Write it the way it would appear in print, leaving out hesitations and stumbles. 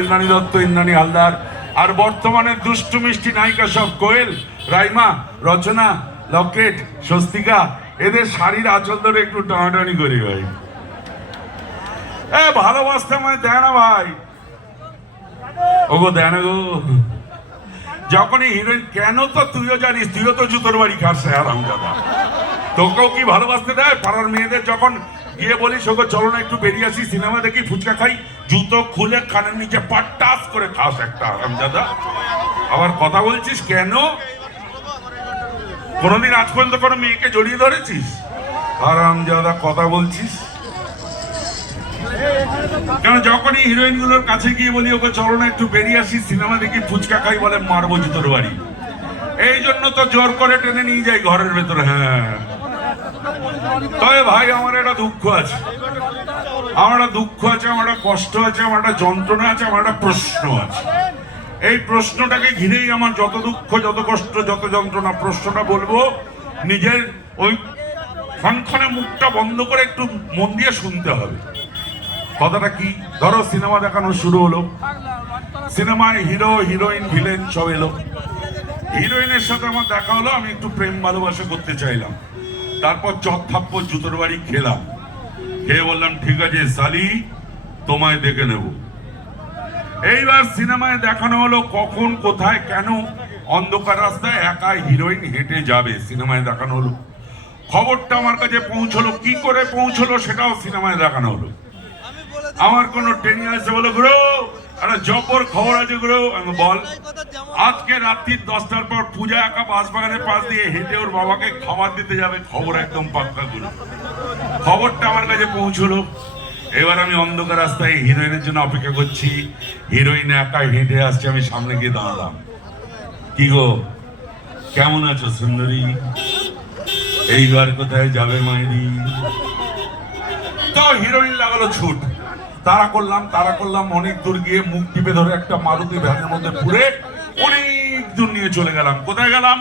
ইন্দ্রাণী দত্ত, ইন্দ্রাণী হালদার, আর বর্তমানে দুষ্টু মিষ্টি নায়িকা সব কোয়েল, রাইমা, রচনা, লকেট, স্বস্তিকা, এদের শাড়ির আঁচল ধরে একটু টানাটানি করি ভাই। ভালোবাসতে আমায় দেয় না ভাই, ওগো দেয় না গো। যখনই হিরোইন, কেন তো তুইও জানিস, তুইও তো জুতোর বাড়ি খাস আরামজাদা, তোকেও কি ভালোবাসতে দেয়? পাড়ার মেয়েদের যখন গিয়ে বলিস ওকে চলো না একটু বেরিয়ে আসি, সিনেমা দেখি, ফুচকা খাই, জুতো খুলে কানের নিচে পাট্টাস করে খাস একটা আরামজাদা। আবার কথা বলছিস কেন? কোনদিন আজ পর্যন্ত কোনো মেয়েকে জড়িয়ে ধরেছিস? আরামজাদা কথা বলছিস কেন? যখনই হিরোইন গুলোর কাছে গিয়ে বলি ওকে চলো না একটু বেরিয়ে আসি, সিনেমা দেখি, ফুচকা খাই, বলে মারবো জুতোর বাড়ি। এই জন্য তো জোর করে টেনে নিয়ে যাই ঘরের ভেতরে। হ্যাঁ, তবে ভাই আমার একটা দুঃখ আছে, আমার একটা দুঃখ আছে, আমার একটা কষ্ট আছে, আমার একটা যন্ত্রণা আছে, আমার একটা প্রশ্ন আছে। এই প্রশ্নটাকে ঘিরেই আমার যত দুঃখ, যত কষ্ট, যত যন্ত্রণা। প্রশ্নটা বলবো, নিজের ওই খনখনে মুখটা বন্ধ করে একটু মন দিয়ে শুনতে হবে। কথাটা কি? ধরো সিনেমা দেখানো শুরু হলো, সিনেমায় হিরো, হিরোইন, ভিলেন সব এলো। হিরোইনের সাথে আমার দেখা হলো, আমি একটু প্রেম ভালোবাসা করতে চাইলাম। তারপর চত্থাপ্পর জুতোর বাড়ি খেলাম, খেয়ে বললাম ঠিক আছে সালি, তোমায় দেখে নেব। এইবার সিনেমায় দেখানো হলো কখন, কোথায়, কেন অন্ধকার রাস্তায় একা হিরোইন হেঁটে যাবে, সিনেমায় দেখানো হলো। খবরটা আমার কাছে পৌঁছলো, কি করে পৌঁছলো সেটাও সিনেমায় দেখানো হলো। আমার কোন ট্রেনিং আছে বলে গুরু একটা জব্বর খবর আছে গুরু। আমি বল, আজকে রাত্রি 10টার পর পূজা একা বাঁশবাগানের পাশ দিয়ে হেঁটে ওর বাবাকে খাবার দিতে যাবে, খবর একদম পাক্কা গুরু। খবরটা আমার কাছে পৌঁছলো। এবার আমি অন্ধকার রাস্তায় হিরোইনের জন্য অপেক্ষা করছি, হিরোইন একা হেঁটে আসছে, আমি সামনে গিয়ে দাঁড়ালাম। কি গো কেমন আছো সুন্দরী, এইবার কোথায় যাবে মাইরি? তো হিরোইন লাগালো ছুট, তাড়া করলাম, অনেক দূর গিয়ে মুখ টিপে ধরে একটা মারুতি ভ্যানের মধ্যে পুরে অনেক দূর নিয়ে চলে গেলাম। কোথায় গেলাম?